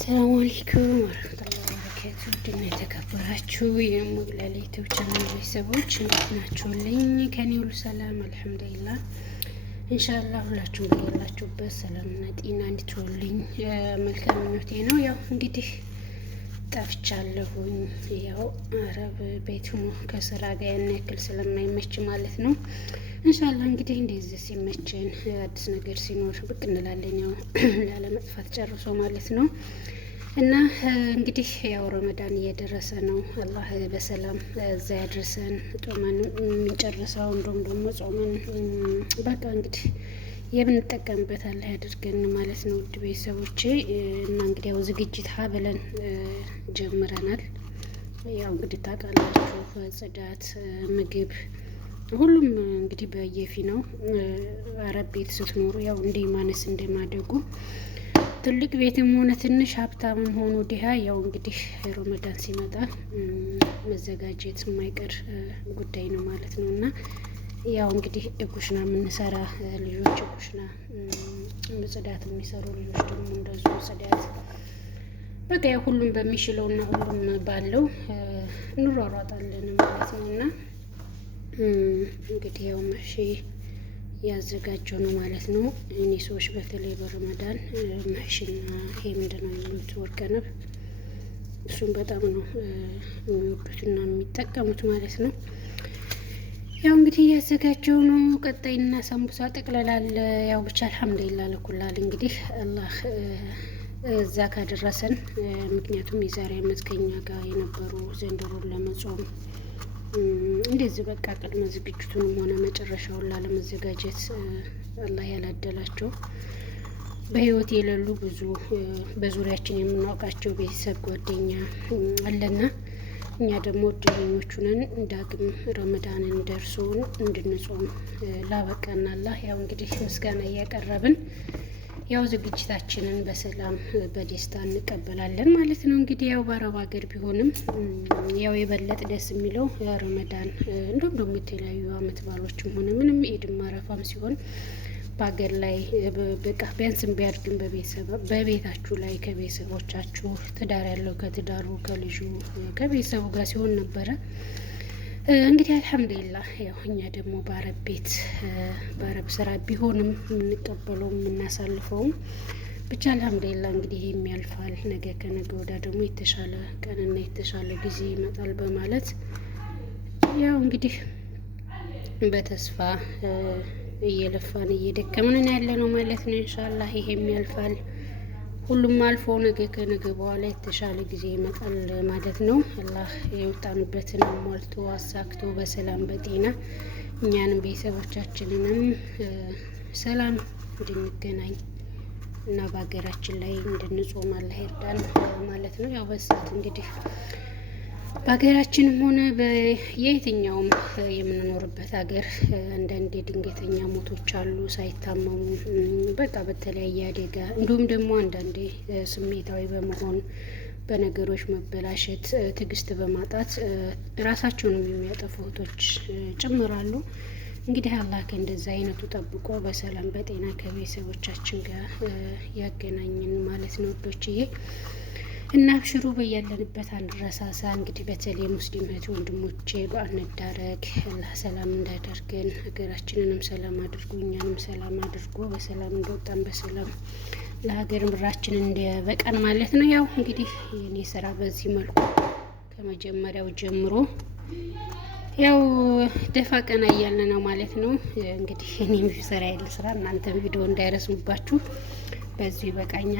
አሰላሙ አለይኩም ወራህመቱላሂ ወበረካቱ። ውድና የተከበራችሁ የሙግላል ዩቲዩብ ቻናል ቤተሰቦች እንዴት ናችሁልኝ? ከኔ ሁሉ ሰላም አልሐምዱሊላህ። ኢንሻአላህ ሁላችሁም በያላችሁበት ሰላምና ጤና እንድትሆኑልኝ መልካም ምኞቴ ነው። ያው እንግዲህ ጠፍቻለሁኝ። ያው አረብ ቤት ሆኖ ከስራ ጋር ያን ያክል ስለማይመች ማለት ነው። ኢንሻአላህ እንግዲህ እንደዚህ ሲመቸን አዲስ ነገር ሲኖር ብቅ እንላለን። ያው ላለመጥፋት ጨርሶ ማለት ነው። እና እንግዲህ ያው ረመዳን እየደረሰ ነው። አላህ በሰላም እዛ ያድርሰን። ጾመን የምንጨርሰው እንደውም ደግሞ ጾመን በቃ እንግዲህ የምንጠቀምበት አላህ ያድርገን ማለት ነው። ውድ ቤተሰቦቼ እና እንግዲህ ያው ዝግጅት ብለን ጀምረናል። ያው እንግዲህ ታውቃላችሁ ጽዳት፣ ምግብ ሁሉም እንግዲህ በየፊ ነው። አረብ ቤት ስትኖሩ ያው እንደ ማነስ እንደማደጉ ትልቅ ቤትም ሆነ ትንሽ ሀብታምም ሆኖ ድሃ ያው እንግዲህ ረመዳን ሲመጣ መዘጋጀት የማይቀር ጉዳይ ነው ማለት ነው። እና ያው እንግዲህ ኩሽና የምንሰራ ልጆች ኩሽና ጽዳት የሚሰሩ ልጆች ደግሞ እንደዚሁ ጽዳት በቃ ያው ሁሉም በሚችለውና ሁሉም ባለው እንሯሯጣለን ማለት ነው። እና እንግዲህ ያው መሺ ያዘጋጀው ነው ማለት ነው። እኔ ሰዎች በተለይ በረመዳን መሺና ይሄ ምንድነው የሚሉት ወርቀነብ እሱም በጣም ነው የሚወዱትና የሚጠቀሙት ማለት ነው። ያው እንግዲህ እያዘጋጀው ነው። ቀጣይና ሳምቡሳ ጠቅለላል። ያው ብቻ አልሐምዱሊላህ ለኩላል እንግዲህ አላህ እዛ ካደረሰን። ምክንያቱም የዛሬ ዓመት ከኛ ጋር የነበሩ ዘንድሮን ለመጾም እንደዚህ በቃ ቅድመ ዝግጅቱንም ሆነ መጨረሻውን ላለመዘጋጀት አላህ ያላደላቸው በህይወት የሌሉ ብዙ በዙሪያችን የምናውቃቸው ቤተሰብ ጓደኛ አለና እኛ ደግሞ እድለኞቹ ነን። ዳግም ረመዳንን ደርሶን እንድንጾም ላበቃና አላህ ያው እንግዲህ ምስጋና እያቀረብን ያው ዝግጅታችንን በሰላም በደስታ እንቀበላለን ማለት ነው። እንግዲህ ያው በአረብ ሀገር ቢሆንም ያው የበለጠ ደስ የሚለው ረመዳን እንደውም ደግሞ የተለያዩ አመት ባሎችም ሆነ ምንም ኢድም አረፋም ሲሆን በሀገር ላይ በቃ ቢያንስም ቢያድግም በቤታችሁ ላይ ከቤተሰቦቻችሁ ትዳር ያለው ከትዳሩ ከልጁ ከቤተሰቡ ጋር ሲሆን ነበረ። እንግዲህ አልሐምዱሊላህ ያው እኛ ደግሞ በአረብ ቤት በአረብ ስራ ቢሆንም የምንቀበለው የምናሳልፈውም ብቻ አልሐምዱሊላህ እንግዲህ የሚያልፋል። ነገ ከነገ ወዲያ ደግሞ የተሻለ ቀንና የተሻለ ጊዜ ይመጣል በማለት ያው እንግዲህ በተስፋ እየለፋን እየደከምን ያለ ነው ማለት ነው። ኢንሻአላህ ይሄም ያልፋል። ሁሉም አልፎ ነገ ከነገ በኋላ የተሻለ ጊዜ ይመጣል ማለት ነው። አላህ የወጣንበትን ሞልቶ አሳክቶ በሰላም በጤና እኛንም ቤተሰቦቻችንንም ሰላም እንድንገናኝ እና በሀገራችን ላይ እንድንጾም አላህ ይርዳን ማለት ነው። ያው በሰዓት እንግዲህ በሀገራችንም ሆነ በየትኛውም የምንኖርበት ሀገር አንዳንድ ድንገተኛ ሞቶች አሉ ሳይታመሙ በቃ በተለያየ አደጋ እንዲሁም ደግሞ አንዳንዴ ስሜታዊ በመሆን በነገሮች መበላሸት ትዕግስት በማጣት ራሳቸውንም የሚያጠፉ እህቶች ጭምራሉ። እንግዲህ አላህ ከእንደዛ አይነቱ ጠብቆ በሰላም በጤና ከቤተሰቦቻችን ጋር ያገናኝን ማለት ነው ወዶችዬ። እና አብሽሩ በያለንበት አንረሳሳ። እንግዲህ በተለይ ሙስሊም እህት ወንድሞቼ በአንዳረግ አላህ ሰላም እንዳደርገን ሀገራችንንም ሰላም አድርጎ እኛንም ሰላም አድርጎ በሰላም እንደወጣን በሰላም ለሀገር ምራችን እንደበቀን ማለት ነው። ያው እንግዲህ የኔ ስራ በዚህ መልኩ ከመጀመሪያው ጀምሮ ያው ደፋ ቀና እያልን ነው ማለት ነው። እንግዲህ እኔም ስራ ያለ ስራ እናንተ ቪዲዮ እንዳይረስሙባችሁ በዚህ ይበቃኛል።